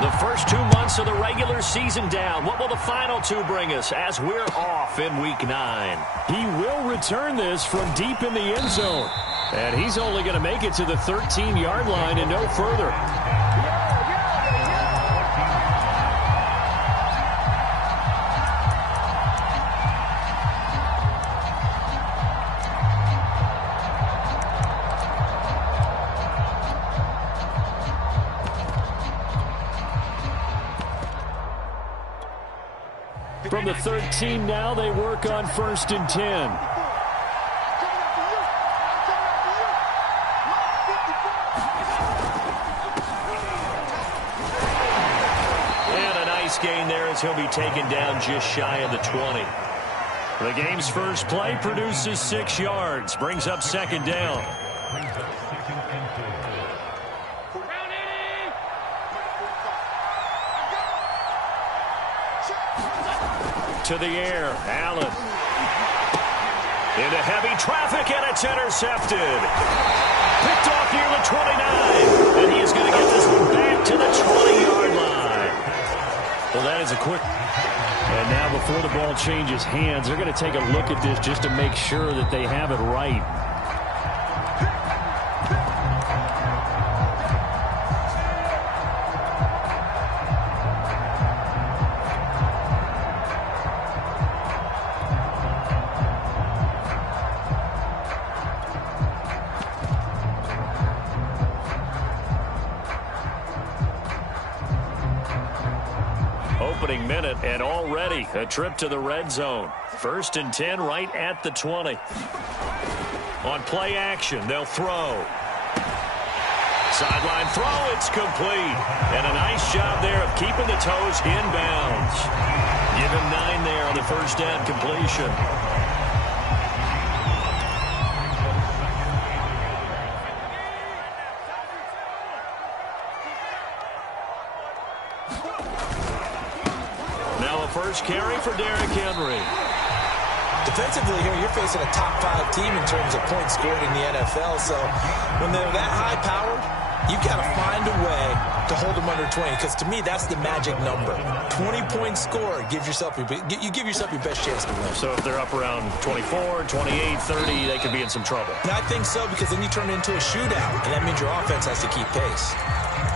The first 2 months of the regular season down. What will the final two bring us as we're off in Week 9? He will return this from deep in the end zone. And he's only going to make it to the 13-yard line and no further. From the 13 now, they work on 1st and 10. And a nice gain there as he'll be taken down just shy of the 20. The game's first play produces 6 yards, brings up 2nd down. To the air, Allen. Into heavy traffic, and it's intercepted. Picked off near the 29. And he is going to get this one back to the 20-yard line. Well, that is a quick. And now before the ball changes hands, they're going to take a look at this just to make sure that they have it right. Opening minute, and already a trip to the red zone. 1st and 10 right at the 20. On play action, they'll throw. Sideline throw, it's complete. And a nice job there of keeping the toes inbounds. Give him 9 there on the first down completion. First carry for Derrick Henry. Defensively here, you're facing a top 5 team in terms of points scored in the NFL. So when they're that high-powered, you've got to find a way to hold them under 20. Because to me, that's the magic number. 20-point score gives yourself you give yourself your best chance to win. So if they're up around 24, 28, 30, they could be in some trouble. And I think so, because then you turn it into a shootout, and that means your offense has to keep pace.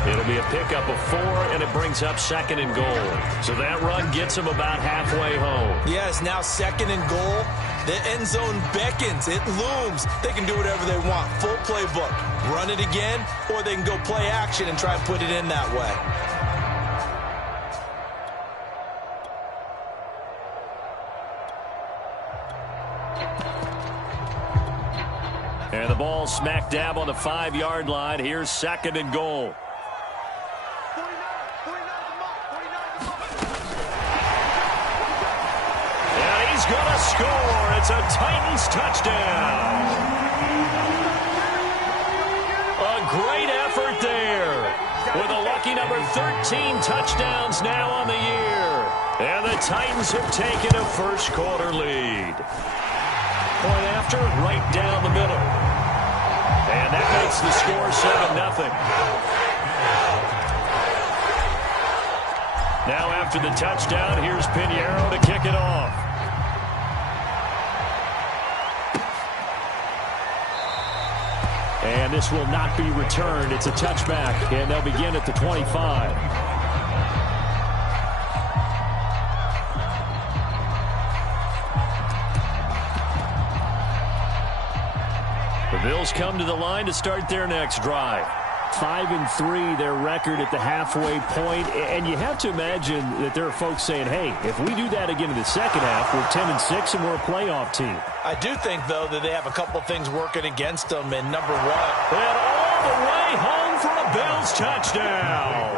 It'll be a pickup of 4, and it brings up 2nd and goal. So that run gets them about halfway home. Yes, now 2nd and goal. The end zone beckons. It looms. They can do whatever they want. Full playbook. Run it again, or they can go play action and try and put it in that way. And the ball smack dab on the 5-yard line. Here's 2nd and goal. He's going to score. It's a Titans touchdown. A great effort there. With a lucky number 13 touchdowns now on the year. And the Titans have taken a first-quarter lead. Point after, right down the middle. And that makes the score 7-0. Now after the touchdown, here's Pinheiro to kick it off. And this will not be returned. It's a touchback, and they'll begin at the 25. The Bills come to the line to start their next drive. 5-3, their record at the halfway point. And you have to imagine that there are folks saying, hey, if we do that again in the second half, we're 10-6 and we're a playoff team. I do think, though, that they have a couple of things working against them. And number 1, and all the way home for a Bills touchdown.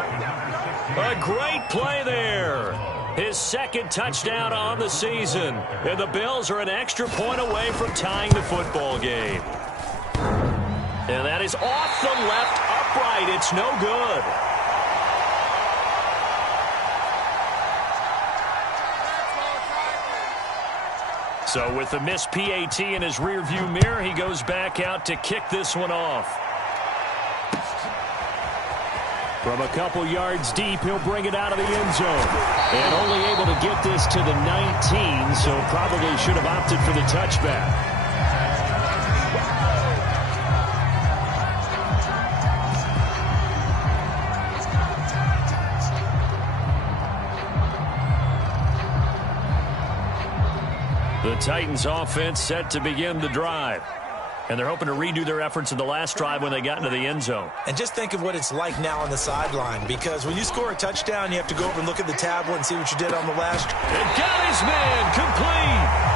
A great play there. His 2nd touchdown on the season. And the Bills are an extra point away from tying the football game. And that is off the left upright. It's no good. So with the missed PAT in his rearview mirror, he goes back out to kick this one off. From a couple yards deep, he'll bring it out of the end zone. And only able to get this to the 19, so probably should have opted for the touchback. The Titans offense set to begin the drive. And they're hoping to redo their efforts in the last drive when they got into the end zone. And just think of what it's like now on the sideline, because when you score a touchdown, you have to go over and look at the tablet and see what you did on the last. It got his man complete.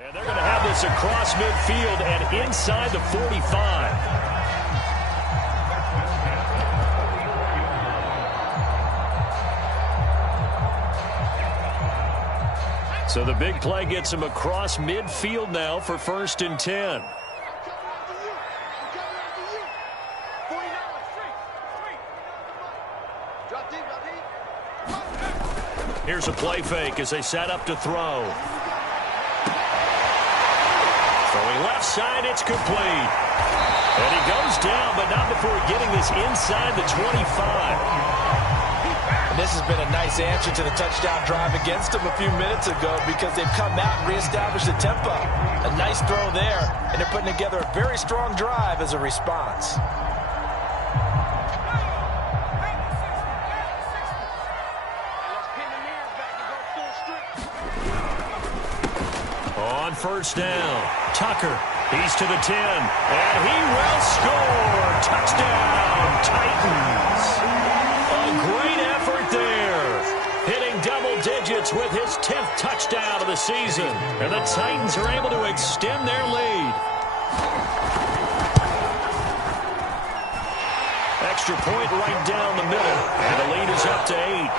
And they're going to have this across midfield and inside the 45. So the big play gets him across midfield now for 1st and 10. Here's a play fake as they set up to throw. Throwing left side, it's complete. And he goes down, but not before getting this inside the 25. And this has been a nice answer to the touchdown drive against them a few minutes ago, because they've come out and reestablished the tempo. A nice throw there, and they're putting together a very strong drive as a response. On 1st down, Tucker, he's to the 10, and he will score. Touchdown, Titans. A great effort there, hitting double digits with his 10th touchdown of the season, and the Titans are able to extend their lead. Extra point right down the middle, and the lead is up to 8.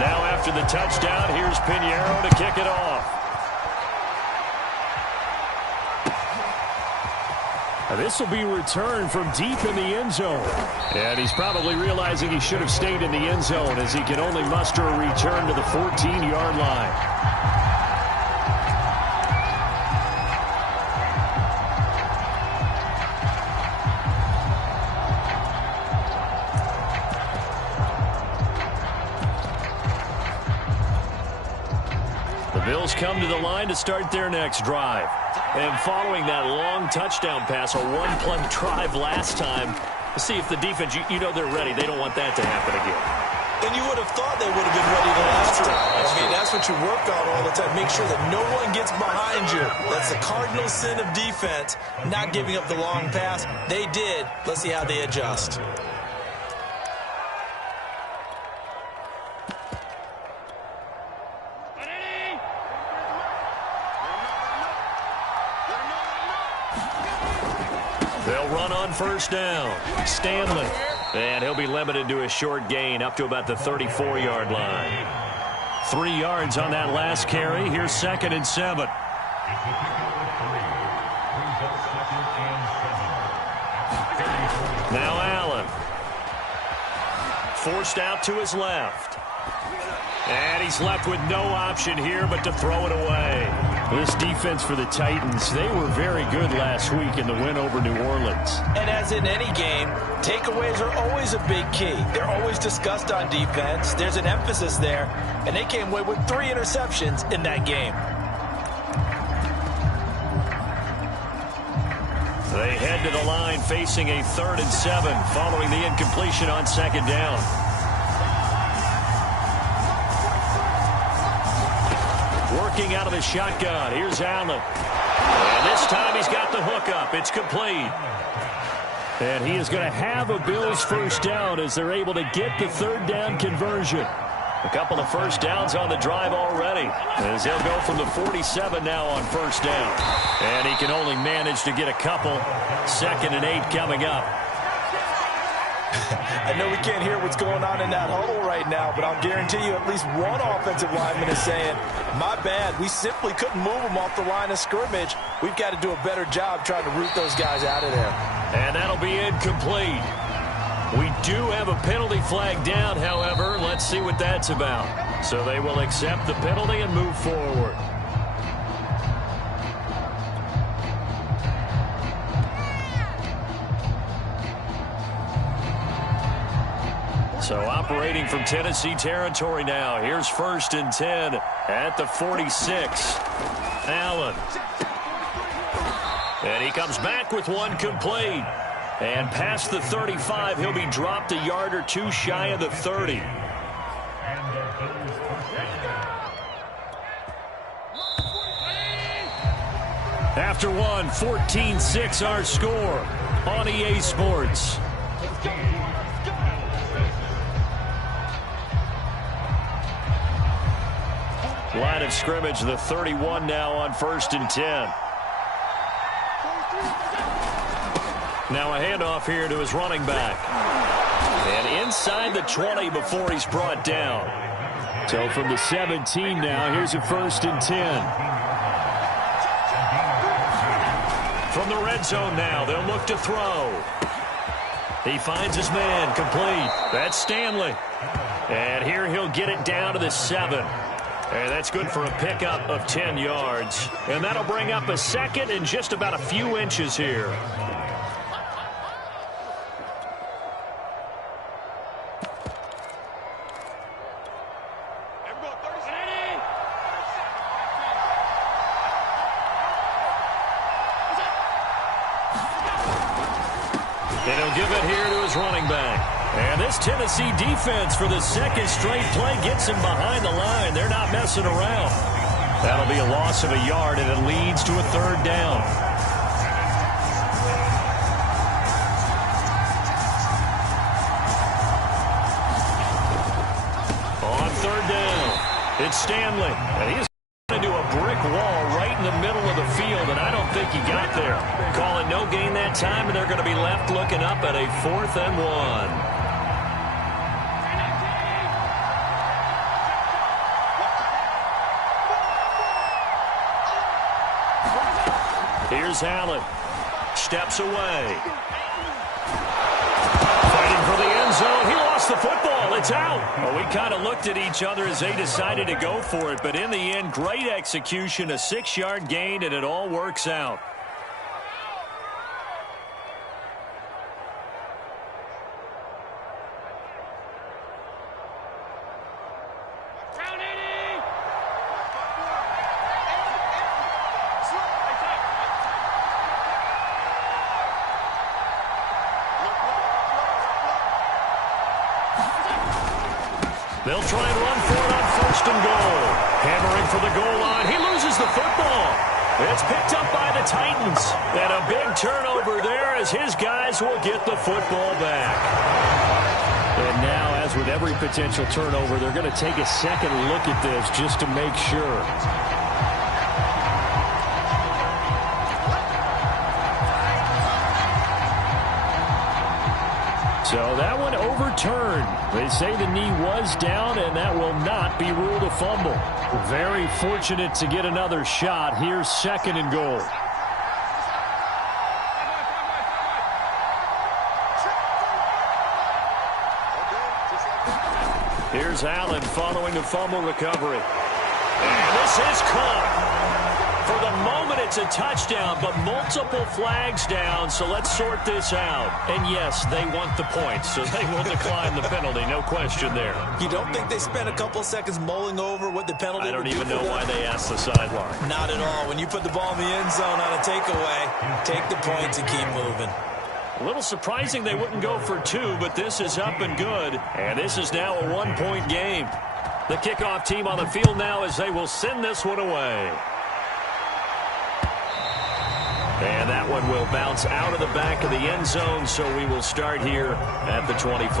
Now after the touchdown, here's Pinheiro to kick it off. Now this will be returned from deep in the end zone. And he's probably realizing he should have stayed in the end zone, as he can only muster a return to the 14-yard line. Bills come to the line to start their next drive. And following that long touchdown pass, a one-play drive last time, to see if the defense, you know they're ready. They don't want that to happen again. And you would have thought they would have been ready the last time. I mean, that's what you work on all the time. Make sure that no one gets behind you. That's the cardinal sin of defense, not giving up the long pass. They did. Let's see how they adjust. They'll run on 1st down. Stanley. And he'll be limited to a short gain up to about the 34-yard line. 3 yards on that last carry. Here's 2nd and 7. Now Allen. Forced out to his left. And he's left with no option here but to throw it away. This defense for the Titans, they were very good last week in the win over New Orleans. And as in any game, takeaways are always a big key. They're always discussed on defense. There's an emphasis there, and they came away with 3 interceptions in that game. They head to the line facing a 3rd and 7 following the incompletion on 2nd down. Working out of the shotgun. Here's Allen. And this time he's got the hook up. It's complete. And he is going to have a Bills 1st down as they're able to get the 3rd down conversion. A couple of first downs on the drive already, as they'll go from the 47 now on first down. And he can only manage to get a couple. 2nd and 8 coming up. I know we can't hear what's going on in that huddle right now, but I'll guarantee you at least one offensive lineman is saying, my bad, we simply couldn't move them off the line of scrimmage. We've got to do a better job trying to root those guys out of there. And that'll be incomplete. We do have a penalty flag down, however. Let's see what that's about. So they will accept the penalty and move forward. So operating from Tennessee territory now. Here's 1st and 10 at the 46. Allen. And he comes back with one complete. And past the 35, he'll be dropped a yard or two shy of the 30. After one, 14-6 our score on EA Sports. Line of scrimmage, the 31 now on 1st and 10. Now a handoff here to his running back. And inside the 20 before he's brought down. So from the 17 now, here's a 1st and 10. From the red zone now, they'll look to throw. He finds his man, complete. That's Stanley. And here he'll get it down to the 7. And that's good for a pickup of 10 yards. And that'll bring up a 2nd and just about a few inches here. And he'll give it here to his running back. And this Tennessee defense for the 2nd straight play gets him behind the line. They're not messing around. That'll be a loss of a yard, and it leads to a 3rd down. On 3rd down, it's Stanley. And he's into a brick wall right in the middle of the field, and I don't think he got there. Calling no gain that time, and they're going to be left looking up at a 4th and 1. Here's Allen. Steps away. Fighting for the end zone. He lost the football. It's out. Well, we kind of looked at each other as they decided to go for it. But in the end, great execution. A 6-yard gain, and it all works out. They'll try and run for it on 1st and goal. Hammering for the goal line. He loses the football. It's picked up by the Titans. And a big turnover there as his guys will get the football back. And now, as with every potential turnover, they're going to take a second look at this just to make sure. So that one overturned. They say the knee was down, and that will not be ruled a fumble. Very fortunate to get another shot. Here's 2nd and goal. Here's Allen following the fumble recovery. And this is caught. For the moment, it's a touchdown, but multiple flags down, so let's sort this out. And yes, they want the points, so they will decline the penalty, no question there. You don't think they spent a couple seconds mulling over what the penalty would do? I don't even know why they asked the sideline. Not at all. When you put the ball in the end zone on a takeaway, take the points and keep moving. A little surprising they wouldn't go for 2, but this is up and good. And this is now a 1-point game. The kickoff team on the field now as they will send this one away. And that one will bounce out of the back of the end zone, so we will start here at the 25.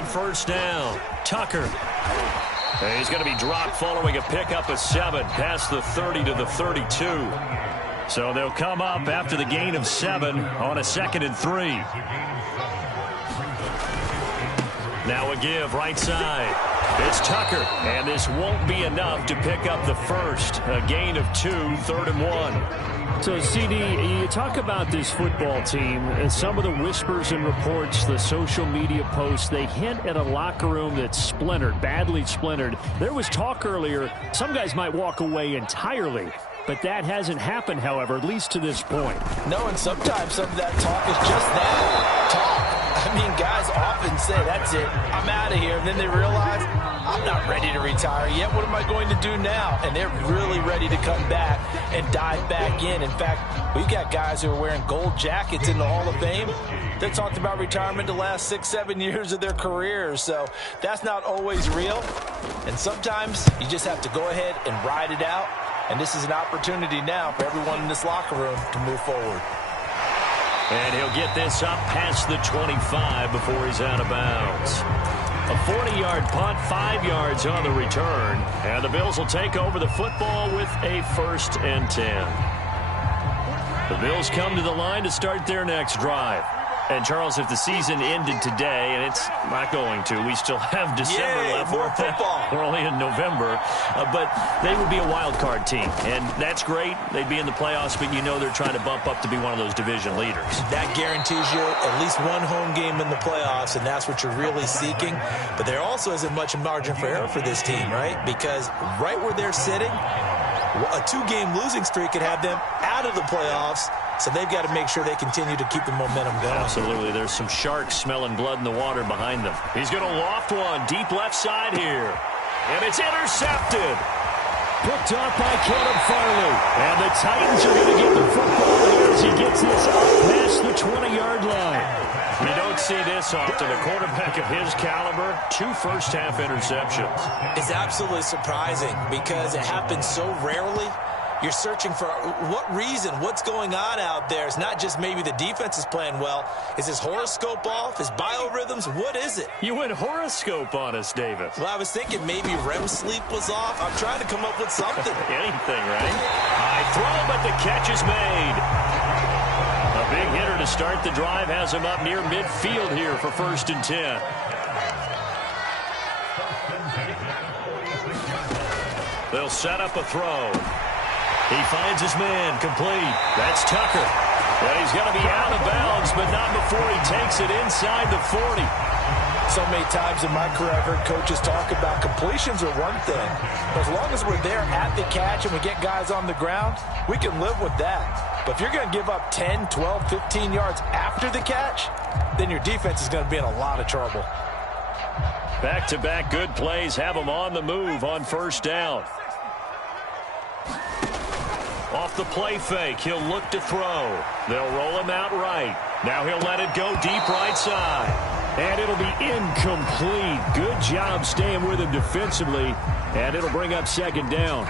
on first down. Tucker. He's going to be dropped following a pickup of 7 past the 30 to the 32. So they'll come up after the gain of 7 on a 2nd and 3. Now a give right side. It's Tucker, and this won't be enough to pick up the first. A gain of 2, 3rd and 1. So, CD, you talk about this football team, and some of the whispers and reports, the social media posts, they hint at a locker room that's splintered, badly splintered. There was talk earlier, some guys might walk away entirely. But that hasn't happened, however, at least to this point. No, and sometimes some of that talk is just that, talk. I mean, guys often say, that's it, I'm out of here. And then they realize, I'm not ready to retire yet. What am I going to do now? And they're really ready to come back and dive back in. In fact, we've got guys who are wearing gold jackets in the Hall of Fame that talked about retirement the last 6, 7 years of their careers. So that's not always real. And sometimes you just have to go ahead and ride it out. And this is an opportunity now for everyone in this locker room to move forward. And he'll get this up past the 25 before he's out of bounds. A 40-yard punt, 5 yards on the return. And the Bills will take over the football with a 1st and 10. The Bills come to the line to start their next drive. And, Charles, if the season ended today, and it's not going to, we still have December left. More football. We're only in November. But they would be a wild card team. And that's great. They'd be in the playoffs, but you know they're trying to bump up to be one of those division leaders. That guarantees you at least one home game in the playoffs, and that's what you're really seeking. But there also isn't much margin for error for this team, right? Because right where they're sitting, a 2-game losing streak could have them out of the playoffs. So they've got to make sure they continue to keep the momentum going. Absolutely. There's some sharks smelling blood in the water behind them. He's going to loft one deep left side here. And it's intercepted. Picked off by Caleb Farley. And the Titans are going to get the football here as he gets this up past the 20-yard line. You don't see this often. A quarterback of his caliber, 2 first-half interceptions. It's absolutely surprising because it happens so rarely. You're searching for what reason, what's going on out there. It's not just maybe the defense is playing well. Is his horoscope off? His biorhythms? What is it? You went horoscope on us, David. Well, I was thinking maybe REM sleep was off. I'm trying to come up with something. Anything, right? High throw, but the catch is made. A big hitter to start the drive has him up near midfield here for 1st and 10. They'll set up a throw. He finds his man, complete. That's Tucker. And he's going to be out of bounds, but not before he takes it inside the 40. So many times in my career I've heard coaches talk about completions are one thing. But as long as we're there at the catch and we get guys on the ground, we can live with that. But if you're going to give up 10, 12, 15 yards after the catch, then your defense is going to be in a lot of trouble. Back-to-back good plays have him on the move on 1st down. Off the play fake, he'll look to throw. They'll roll him out right. Now he'll let it go deep right side. And it'll be incomplete. Good job staying with him defensively. And it'll bring up 2nd down.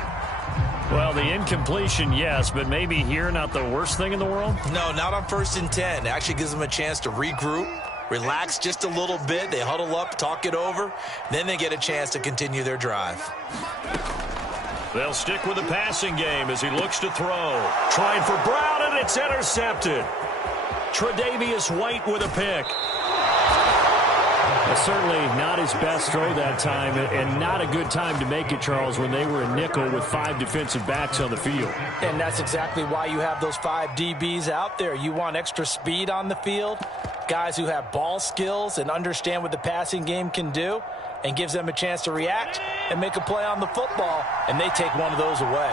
Well, the incompletion, yes, but maybe here not the worst thing in the world? No, not on 1st and 10. It actually gives them a chance to regroup, relax just a little bit. They huddle up, talk it over. Then they get a chance to continue their drive. They'll stick with the passing game as he looks to throw. Trying for Brown, and it's intercepted. Tre'Davious White with a pick. Certainly not his best throw that time, and not a good time to make it, Charles, when they were in nickel with 5 defensive backs on the field. And that's exactly why you have those 5 DBs out there. You want extra speed on the field, guys who have ball skills and understand what the passing game can do, and gives them a chance to react and make a play on the football, and they take one of those away.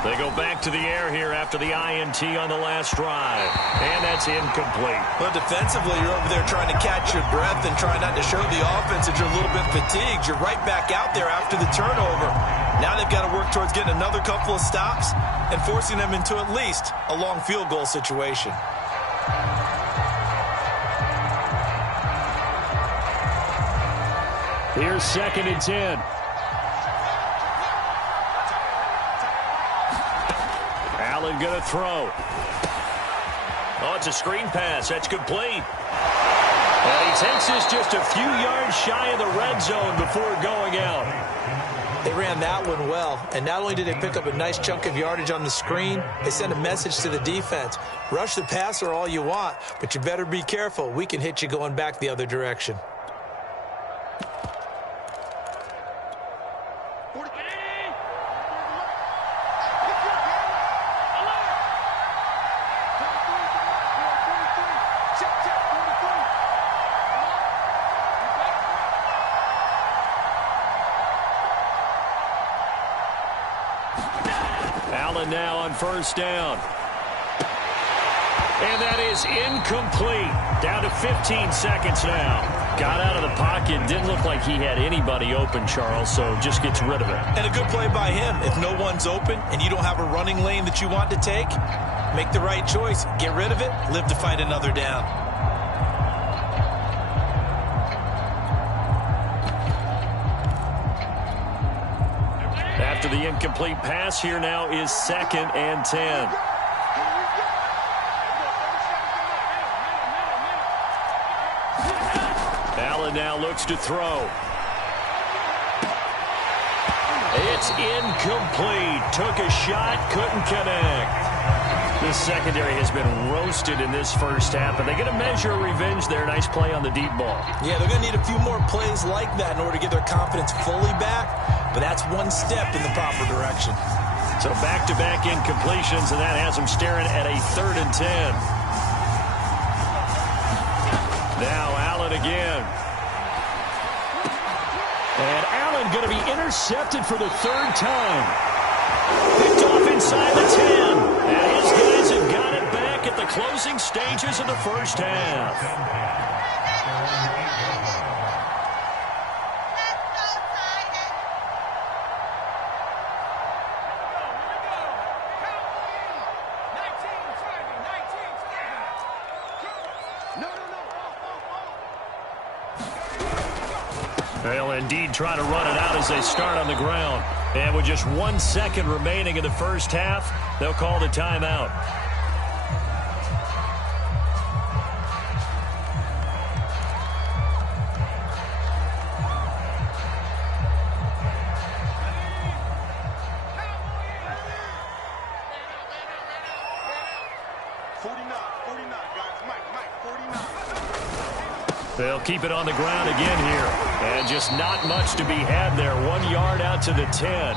They go back to the air here after the INT on the last drive. And that's incomplete. Well, defensively, you're over there trying to catch your breath and try not to show the offense that you're a little bit fatigued. You're right back out there after the turnover. Now they've got to work towards getting another couple of stops and forcing them into at least a long field goal situation. Here's 2nd and 10. Allen going to throw. It's a screen pass. That's complete. And he takes this just a few yards shy of the red zone before going out. They ran that one well, and not only did they pick up a nice chunk of yardage on the screen, they sent a message to the defense. Rush the passer all you want, but you better be careful. We can hit you going back the other direction. Allen now on first down. And that is incomplete. Down to 15 seconds now. Got out of the pocket. Didn't look like he had anybody open, Charles, so just gets rid of it. And a good play by him. If no one's open and you don't have a running lane that you want to take, make the right choice. Get rid of it. Live to fight another down. After the incomplete pass, here now is 2nd and 10. Allen now looks to throw. It's incomplete. Took a shot, couldn't connect. This secondary has been roasted in this first half, but they're going to measure revenge there. Nice play on the deep ball. Yeah, they're going to need a few more plays like that in order to get their confidence fully back, but that's one step in the proper direction. So back-to-back incompletions, and that has them staring at a 3rd and 10. Now Allen again. And Allen going to be intercepted for the 3rd time. Picked off inside the 10. And his guys have got it back at the closing stages of the first half. They'll indeed try to run it out as they start on the ground. And with just 1 second remaining in the first half, they'll call the timeout. They'll keep it on the ground again here. And just not much to be had there. 1 yard out to the 10.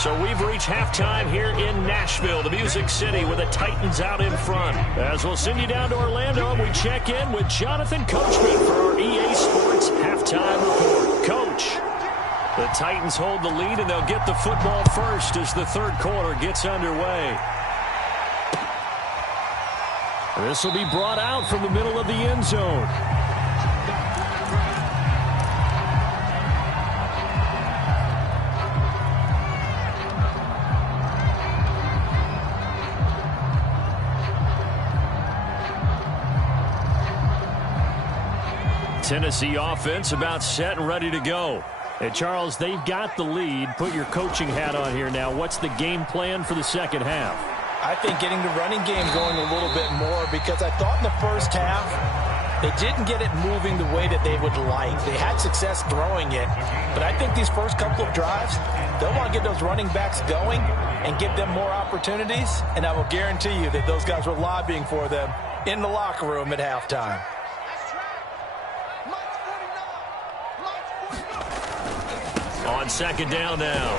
So we've reached halftime here in Nashville, the Music City, with the Titans out in front. As we'll send you down to Orlando, and we check in with Jonathan Coachman for our EA Sports Halftime Report. Coach, the Titans hold the lead, and they'll get the football first as the 3rd quarter gets underway. This will be brought out from the middle of the end zone. Tennessee offense about set and ready to go. And Charles, they've got the lead. Put your coaching hat on here now. What's the game plan for the second half? I think getting the running game going a little bit more, because I thought in the first half they didn't get it moving the way that they would like. They had success throwing it, but I think these first couple of drives, they'll want to get those running backs going and give them more opportunities, and I will guarantee you that those guys were lobbying for them in the locker room at halftime. On second down now,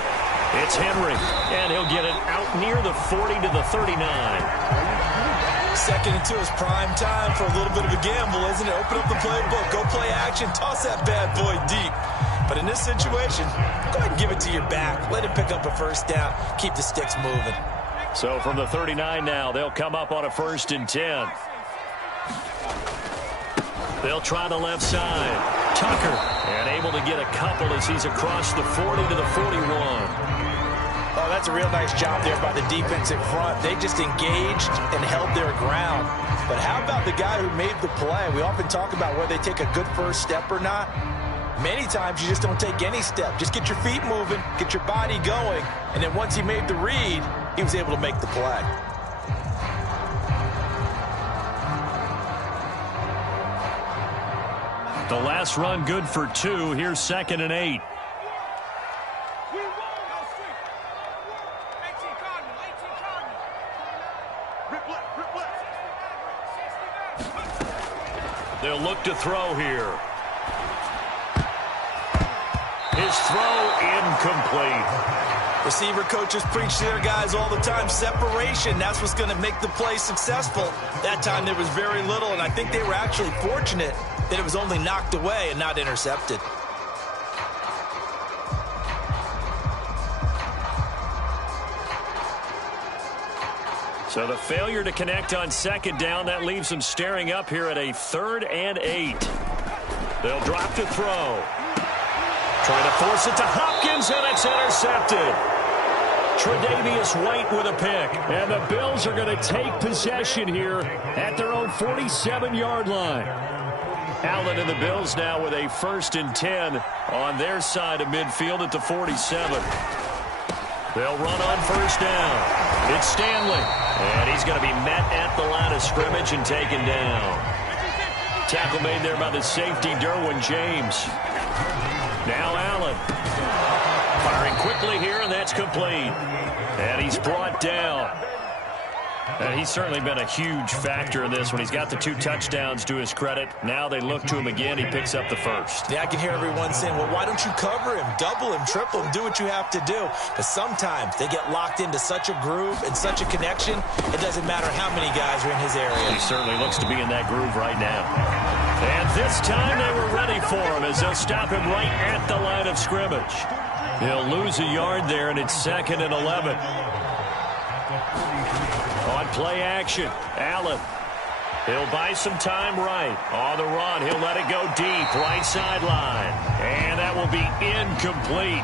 it's Henry, and he'll get it out near the 40 to the 39. 2nd and 2 is prime time for a little bit of a gamble, isn't it? Open up the playbook, go play action, toss that bad boy deep. But in this situation, go ahead and give it to your back. Let him pick up a first down, keep the sticks moving. So from the 39 now, they'll come up on a 1st and 10. They'll try the left side. Tucker, and able to get a couple as he's across the 40 to the 41. Oh, that's a real nice job there by the defense in front. They just engaged and held their ground. But how about the guy who made the play? We often talk about whether they take a good first step or not. Many times you just don't take any step. Just get your feet moving, get your body going, and then once he made the read, he was able to make the play. The last run good for 2. Here's 2nd and 8. They'll look to throw here. His throw incomplete. Receiver coaches preach to their guys all the time. Separation, that's what's going to make the play successful. That time there was very little, and I think they were actually fortunate that it was only knocked away and not intercepted. So the failure to connect on 2nd down, that leaves them staring up here at a 3rd and 8. They'll drop to throw. Trying to force it to Hopkins, and it's intercepted. Tre'Davious White with a pick. And the Bills are going to take possession here at their own 47-yard line. Allen and the Bills now with a 1st and 10 on their side of midfield at the 47. They'll run on 1st down. It's Stanley. And he's going to be met at the line of scrimmage and taken down. Tackle made there by the safety, Derwin James. Now Allen. Firing quickly here, and that's complete. And he's brought down. And he's certainly been a huge factor in this when he's got the 2 touchdowns to his credit. Now they look to him again. He picks up the 1st. Yeah, I can hear everyone saying, well, why don't you cover him, double him, triple him, do what you have to do. But sometimes they get locked into such a groove and such a connection, it doesn't matter how many guys are in his area. He certainly looks to be in that groove right now. And this time they were ready for him as they'll stop him right at the line of scrimmage. He'll lose a yard there, and it's 2nd and 11. On play action, Allen. He'll buy some time right. On the run, he'll let it go deep, right sideline. And that will be incomplete.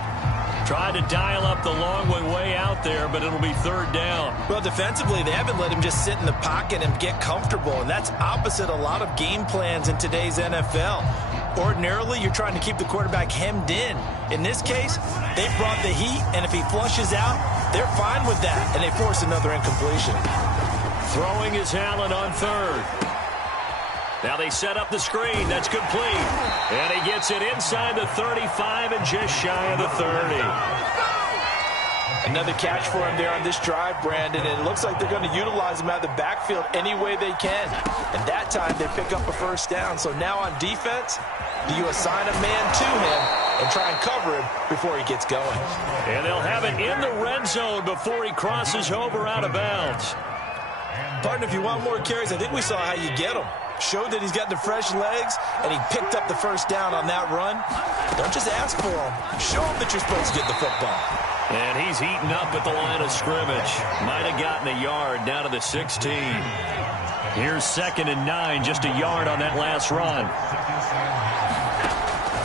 Tried to dial up the long one way out there, but it'll be 3rd down. Well, defensively, they haven't let him just sit in the pocket and get comfortable, and that's opposite a lot of game plans in today's NFL. Ordinarily, you're trying to keep the quarterback hemmed in. In this case, they brought the heat, and if he flushes out, they're fine with that, and they force another incompletion. Throwing is Allen on 3rd. Now they set up the screen. That's complete. And he gets it inside the 35 and just shy of the 30. Another catch for him there on this drive, Brandon, and it looks like they're going to utilize him out of the backfield any way they can. And that time they pick up a 1st down. So now on defense, do you assign a man to him and try and cover him before he gets going? And they'll have it in the red zone before he crosses over out of bounds. Partner, if you want more carries, I think we saw how you get them. Showed that he's got the fresh legs, and he picked up the 1st down on that run. Don't just ask for him. Show him that you're supposed to get the football. And he's heating up at the line of scrimmage. Might have gotten a yard down to the 16. Here's 2nd and 9, just a yard on that last run.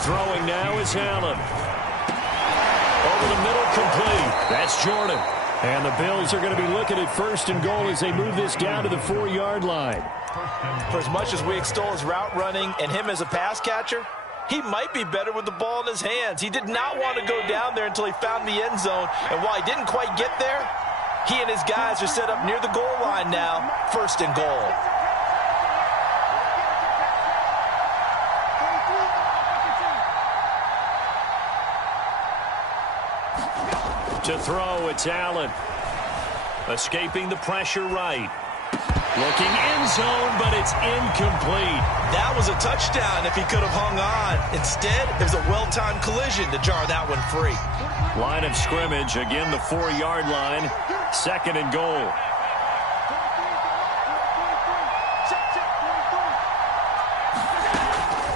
Throwing now is Allen. Over the middle, complete. That's Jordan. And the Bills are going to be looking at 1st and goal as they move this down to the 4-yard line. For as much as we extol his route running and him as a pass catcher, he might be better with the ball in his hands. He did not want to go down there until he found the end zone. And while he didn't quite get there, he and his guys are set up near the goal line now, 1st and goal. To throw, it's Allen. Escaping the pressure right. Looking end zone, but it's incomplete. That was a touchdown if he could have hung on. Instead, it was a well-timed collision to jar that one free. Line of scrimmage, again the 4-yard line. 2nd and goal.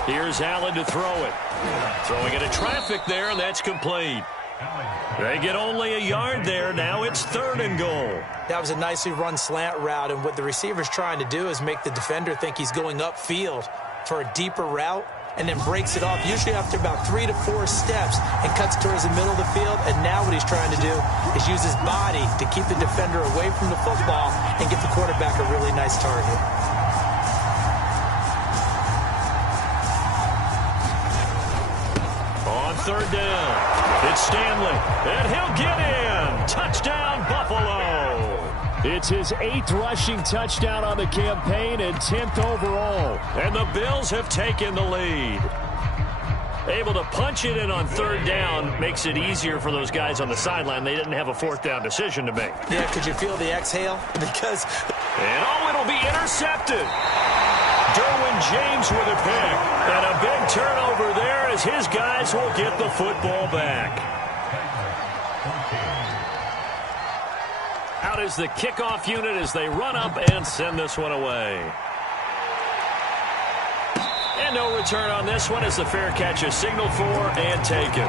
Here's Allen to throw it. Throwing into traffic there, and that's complete. They get only a yard there. Now it's 3rd and goal. That was a nicely run slant route, and what the receiver's trying to do is make the defender think he's going upfield for a deeper route and then breaks it off, usually after about 3 to 4 steps, and cuts towards the middle of the field. And now what he's trying to do is use his body to keep the defender away from the football and get the quarterback a really nice target. On 3rd down, it's Stanley, and he'll get in. Touchdown, Buffalo. It's his 8th rushing touchdown on the campaign and 10th overall. And the Bills have taken the lead. Able to punch it in on 3rd down makes it easier for those guys on the sideline. They didn't have a 4th down decision to make. Yeah, could you feel the exhale? Because... And it'll be intercepted. Derwin James with a pick. And a big turnover there as his guys will get the football back. Out is the kickoff unit as they run up and send this one away. And no return on this one as the fair catch is signaled for and taken.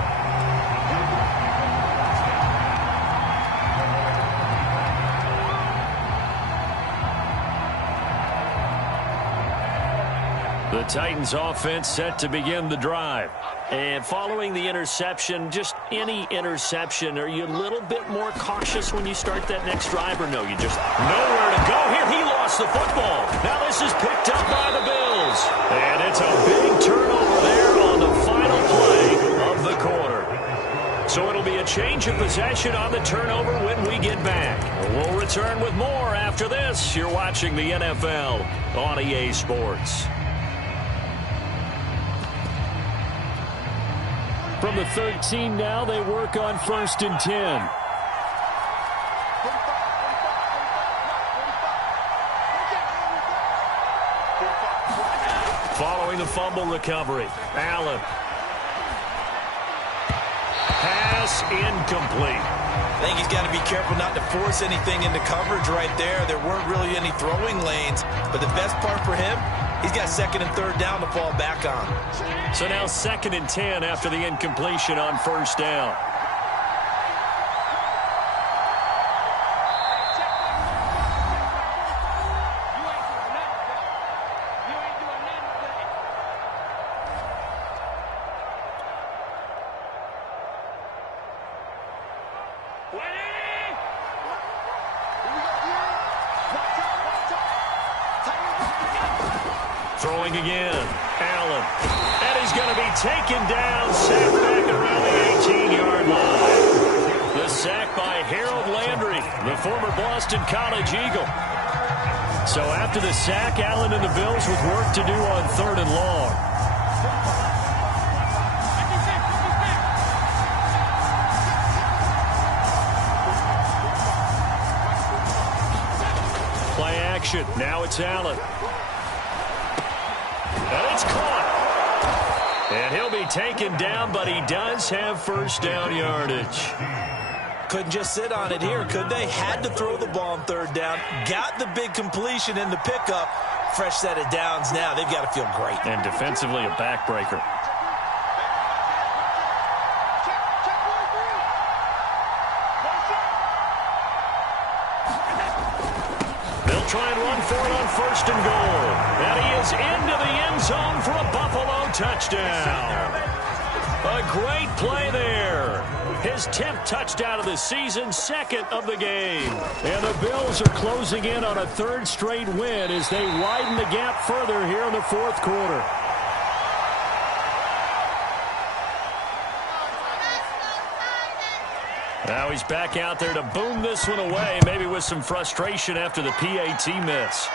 The Titans offense set to begin the drive. And following the interception, just any interception, are you a little bit more cautious when you start that next drive, or no, you just nowhere to go here? He lost the football. Now this is picked up by the Bills. And it's a big turnover there on the final play of the quarter. So it'll be a change of possession on the turnover when we get back. We'll return with more after this. You're watching the NFL on EA Sports. From the 13 now, they work on 1st and 10. Following the fumble recovery, Allen. Pass incomplete. I think he's got to be careful not to force anything into coverage right there. There weren't really any throwing lanes, but the best part for him, he's got 2nd and 3rd down to fall back on. So now 2nd and 10 after the incompletion on 1st down. Throwing again, Allen. And he's going to be taken down, sacked back around the 18-yard line. The sack by Harold Landry, the former Boston College Eagle. So after the sack, Allen and the Bills with work to do on 3rd and long. Play action. Now it's Allen. And it's caught. And he'll be taken down, but he does have 1st down yardage. Couldn't just sit on it here, could they? Had to throw the ball on 3rd down. Got the big completion in the pickup. Fresh set of downs now. They've got to feel great. And defensively, a backbreaker. Try and run for it on 1st and goal. And he is into the end zone for a Buffalo touchdown. A great play there. His 10th touchdown of the season, 2nd of the game. And the Bills are closing in on a 3rd straight win as they widen the gap further here in the 4th quarter. Now he's back out there to boom this one away, maybe with some frustration after the PAT miss.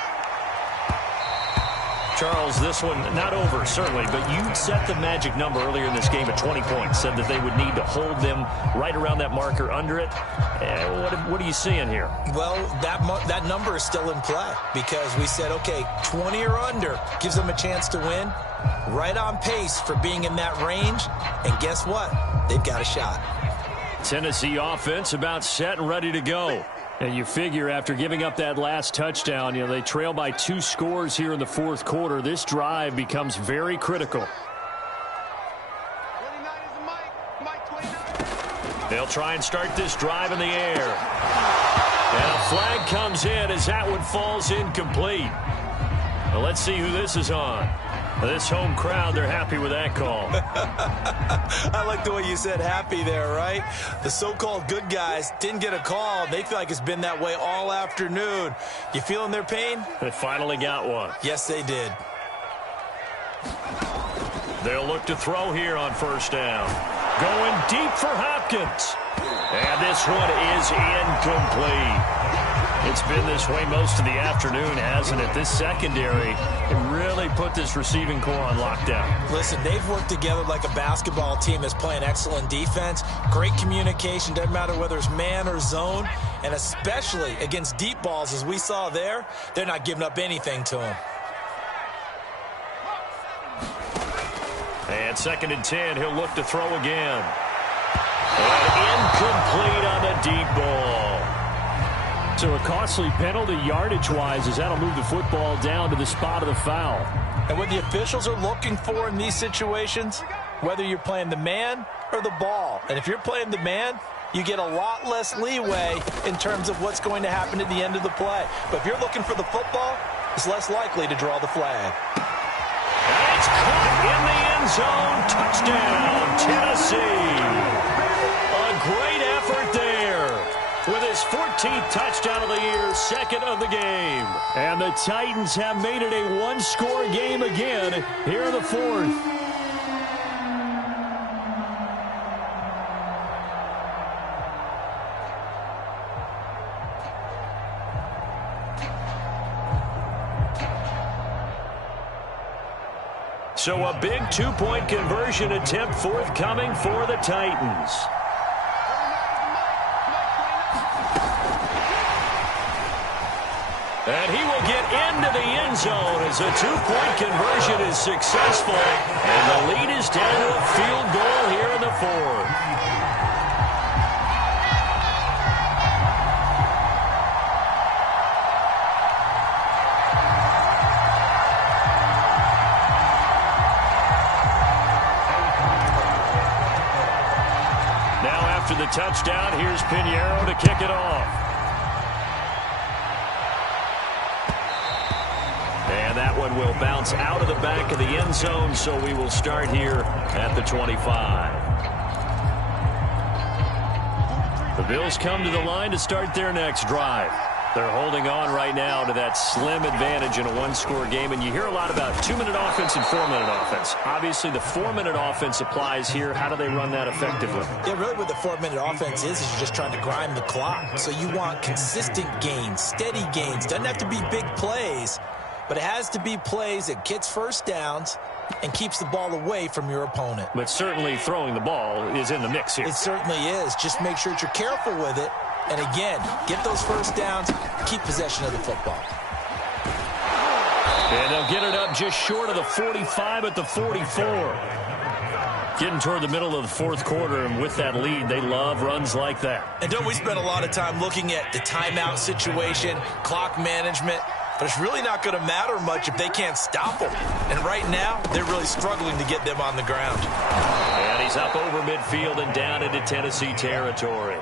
Charles, this one not over, certainly, but you set the magic number earlier in this game at 20 points, said that they would need to hold them right around that marker under it. What are you seeing here? Well, that number is still in play because we said, okay, 20 or under gives them a chance to win. Right on pace for being in that range, and guess what? They've got a shot. Tennessee offense about set and ready to go. And you figure after giving up that last touchdown, they trail by 2 scores here in the 4th quarter. This drive becomes very critical. They'll try and start this drive in the air. And a flag comes in as that one falls incomplete. Well, let's see who this is on. This home crowd, they're happy with that call. I like the way you said happy there, right? The so-called good guys didn't get a call. They feel like it's been that way all afternoon. You feeling their pain? They finally got one. Yes, they did. They'll look to throw here on 1st down. Going deep for Hopkins. And this one is incomplete. It's been this way most of the afternoon, hasn't it? This secondary can really put this receiving core on lockdown. Listen, they've worked together like a basketball team that's playing excellent defense. Great communication, doesn't matter whether it's man or zone. And especially against deep balls, as we saw there, they're not giving up anything to them. And 2nd and 10, he'll look to throw again. And incomplete on the deep ball. So a costly penalty yardage-wise as that'll move the football down to the spot of the foul. And what the officials are looking for in these situations, whether you're playing the man or the ball. And if you're playing the man, you get a lot less leeway in terms of what's going to happen at the end of the play. But if you're looking for the football, it's less likely to draw the flag. And it's caught in the end zone. Touchdown, Tennessee. A great effort there. With his 14th touchdown of the year, 2nd of the game. And the Titans have made it a one-score game again here in the 4th. So a big two-point conversion attempt forthcoming for the Titans. And he will get into the end zone as a two-point conversion is successful. And the lead is down to a field goal here in the 4th. Now after the touchdown, here's Pinheiro to kick it off. And that one will bounce out of the back of the end zone, so we will start here at the 25. The Bills come to the line to start their next drive. They're holding on right now to that slim advantage in a one-score game, and you hear a lot about 2-minute offense and 4-minute offense. Obviously, the 4-minute offense applies here. How do they run that effectively? Yeah, really what the 4-minute offense is you're just trying to grind the clock. So you want consistent gains, steady gains. Doesn't have to be big plays, but it has to be plays that gets first downs and keeps the ball away from your opponent. But certainly throwing the ball is in the mix here. It certainly is. Just make sure that you're careful with it. And again, get those first downs, keep possession of the football. And they'll get it up just short of the 45 at the 44. Getting toward the middle of the 4th quarter, and with that lead, they love runs like that. And don't we spend a lot of time looking at the timeout situation, clock management, but it's really not going to matter much if they can't stop them. And right now, they're really struggling to get them on the ground. And he's up over midfield and down into Tennessee territory.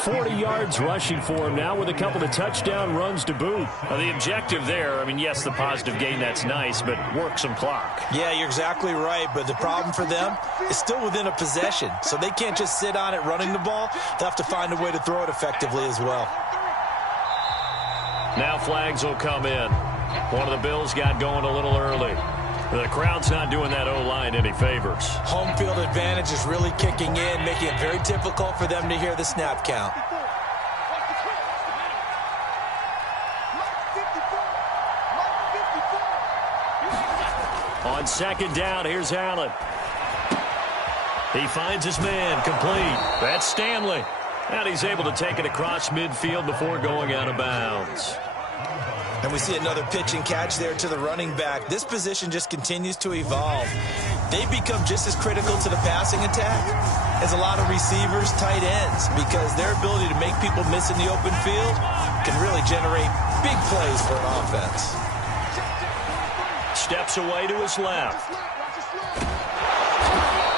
40 yards rushing for him now with a couple of touchdown runs to boot. The objective there, I mean, yes, the positive gain, that's nice, but work some clock. Yeah, you're exactly right, but the problem for them is still within a possession, so they can't just sit on it running the ball. They'll have to find a way to throw it effectively as well. Now flags will come in. One of the Bills got going a little early. The crowd's not doing that O-line any favors. Home field advantage is really kicking in, making it very difficult for them to hear the snap count. On 2nd down, here's Allen. He finds his man, complete. That's Stanley. And he's able to take it across midfield before going out of bounds. And we see another pitch and catch there to the running back. This position just continues to evolve. They become just as critical to the passing attack as a lot of receivers, tight ends, because their ability to make people miss in the open field can really generate big plays for an offense. Steps away to his left.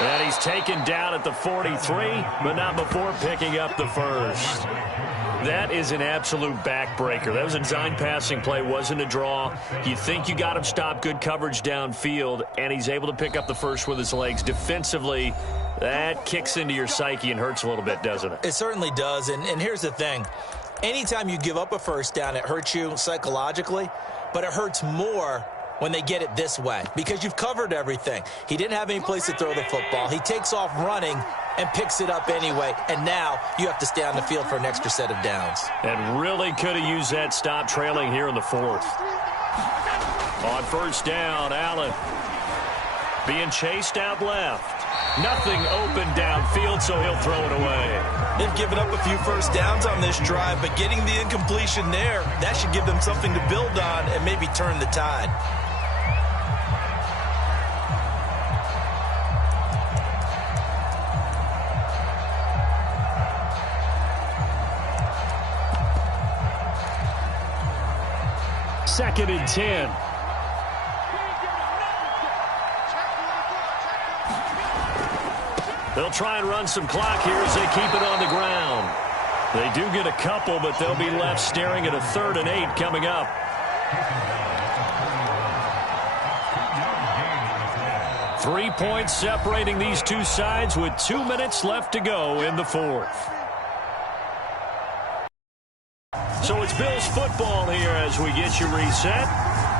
And he's taken down at the 43, but not before picking up the first. That is an absolute backbreaker. That was a design passing play, wasn't a draw. You think you got him stopped, good coverage downfield, and he's able to pick up the first with his legs. Defensively, that kicks into your psyche and hurts a little bit, doesn't it? It certainly does, and here's the thing. Anytime you give up a first down, it hurts you psychologically, but it hurts more when they get it this way because you've covered everything. He didn't have any place to throw the football. He takes off running and picks it up anyway, and now you have to stay on the field for an extra set of downs. And really could have used that stop trailing here in the fourth. On first down, Allen being chased out left. Nothing open downfield, so he'll throw it away. They've given up a few first downs on this drive, but getting the incompletion there, that should give them something to build on and maybe turn the tide. Second and 10. They'll try and run some clock here as they keep it on the ground. They do get a couple, but they'll be left staring at a 3rd and 8 coming up. Three points separating these two sides with 2 minutes left to go in the fourth. So it's Bills football here as we get you reset.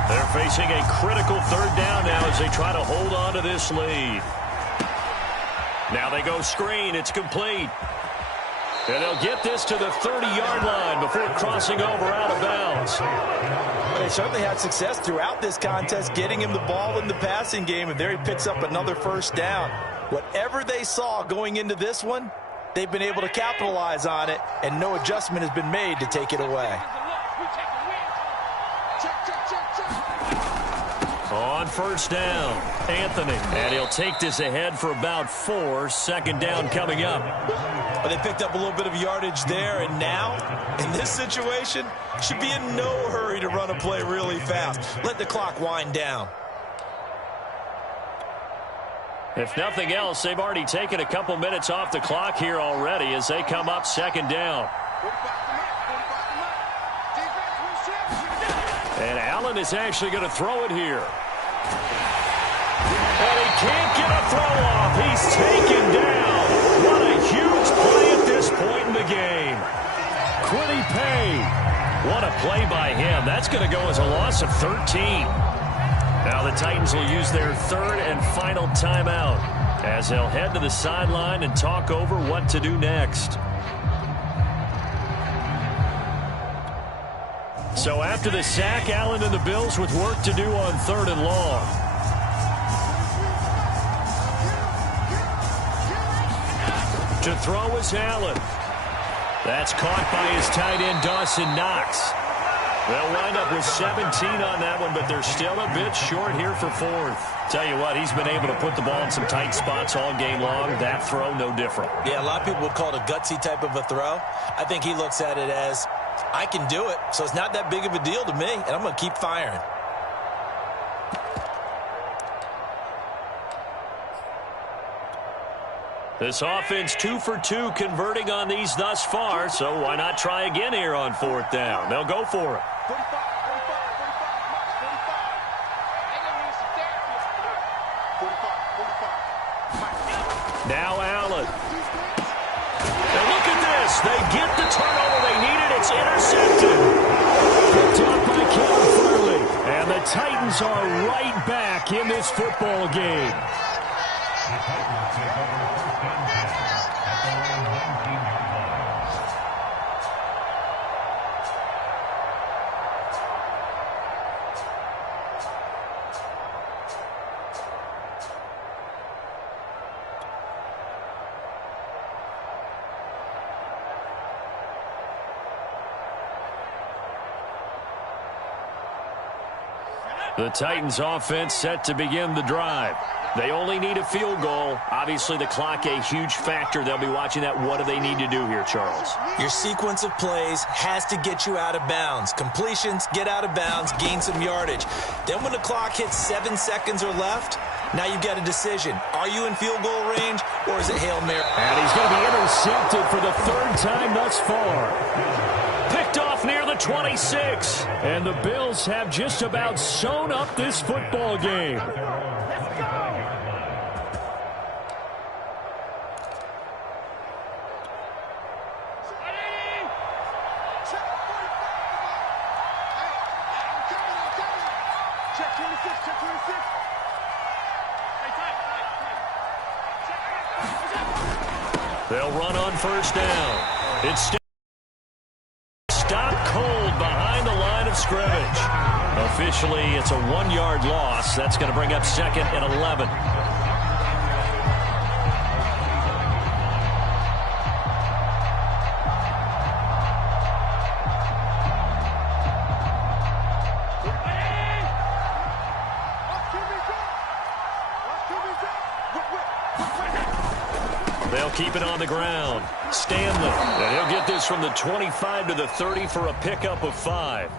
They're facing a critical 3rd down now as they try to hold on to this lead. Now they go screen. It's complete. And they'll get this to the 30-yard line before crossing over out of bounds. They certainly had success throughout this contest getting him the ball in the passing game, and there he picks up another first down. Whatever they saw going into this one, they've been able to capitalize on it, and no adjustment has been made to take it away. On first down, Anthony. And he'll take this ahead for about 4. Second down coming up. Well, they picked up a little bit of yardage there, and now, in this situation, should be in no hurry to run a play really fast. Let the clock wind down. If nothing else, they've already taken a couple minutes off the clock here already as they come up second down. And Allen is actually going to throw it here. And he can't get a throw off. He's taken down. What a huge play at this point in the game. Quiddy Pay. What a play by him. That's going to go as a loss of 13. Now the Titans will use their 3rd and final timeout as they'll head to the sideline and talk over what to do next. So after the sack, Allen and the Bills with work to do on 3rd and long. To throw is Allen. That's caught by his tight end, Dawson Knox. They'll wind up with 17 on that one, but they're still a bit short here for 4th. Tell you what, he's been able to put the ball in some tight spots all game long. That throw, no different. Yeah, a lot of people would call it a gutsy type of a throw. I think he looks at it as, I can do it, so it's not that big of a deal to me, and I'm going to keep firing. This offense 2 for 2 converting on these thus far, so why not try again here on 4th down? They'll go for it. Now Allen. And look at this. They get the turnover they needed. It's intercepted. Picked off by Caleb Farley. And the Titans are right back in this football game. The Titans offense set to begin the drive. They only need a field goal. Obviously, the clock a huge factor. They'll be watching that. What do they need to do here, Charles? Your sequence of plays has to get you out of bounds. Completions, get out of bounds, gain some yardage. Then when the clock hits 7 seconds or left, now you've got a decision. Are you in field goal range, or is it Hail Mary? And he's going to be intercepted for the 3rd time thus far. Picked off near the 26. And the Bills have just about sewn up this football game. Check 26. They'll run on first down. It's stopped cold behind the line of scrimmage. Officially, it's a 1-yard loss. That's going to bring up 2nd and 11. They'll keep it on the ground. Stanley, and he'll get this from the 25 to the 30 for a pickup of 5.